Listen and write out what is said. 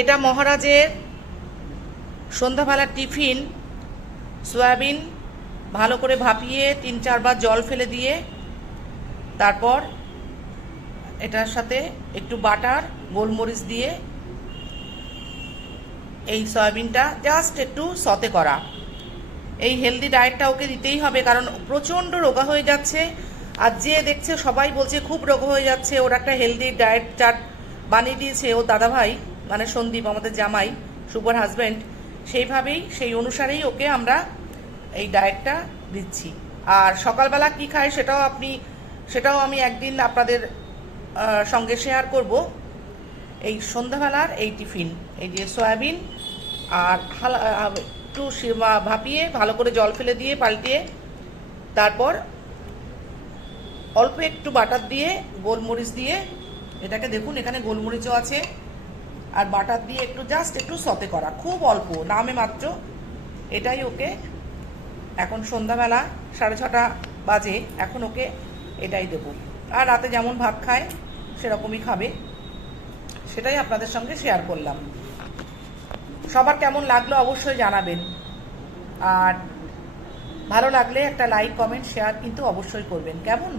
এটা মহারাজের সন্ধ্যাবেলার টিফিন। সয়াবিন ভালো করে ভাপিয়ে 3-4 বার জল ফেলে দিয়ে তারপর এটার সাথে একটু বাটার, গোলমরিচ দিয়ে এই সয়াবিনটা জাস্ট একটু সতে করা। এই হেলদি ডায়েটটা ওকে দিতেই হবে, কারণ প্রচণ্ড রোগা হয়ে যাচ্ছে। আর যে দেখছে সবাই বলছে খুব রোগা হয়ে যাচ্ছে, ওর একটা হেলদি ডায়েট চার্ট বানিয়ে দিয়েছে ও দাদাভাই, মানে সন্দীপ, আমাদের জামাই, শুভর হাজব্যান্ড। সেইভাবেই, সেই অনুসারেই ওকে আমরা এই ডায়েটটা দিচ্ছি। আর সকালবেলা কি খায় সেটাও আমি একদিন আপনাদের সঙ্গে শেয়ার করব। এই সন্ধ্যাবেলার এই টিফিন, এই যে সয়াবিন আর একটু ভাপিয়ে ভালো করে জল ফেলে দিয়ে পাল্টিয়ে তারপর অল্প একটু বাটার দিয়ে, গোলমরিচ দিয়ে, এটাকে দেখুন এখানে গোলমরিচও আছে, আর বাটার দিয়ে একটু জাস্ট একটু সতে করা, খুব অল্প, নামে মাত্র। এটাই ওকে এখন সন্ধ্যাবেলা 6:30 বাজে, এখন ওকে এটাই দেবো। আর রাতে যেমন ভাত খায় সেরকমই খাবে, সেটাই আপনাদের সঙ্গে শেয়ার করলাম। সবার কেমন লাগলো অবশ্যই জানাবেন, আর ভালো লাগলে একটা লাইক, কমেন্ট, শেয়ার কিন্তু অবশ্যই করবেন। কেমন?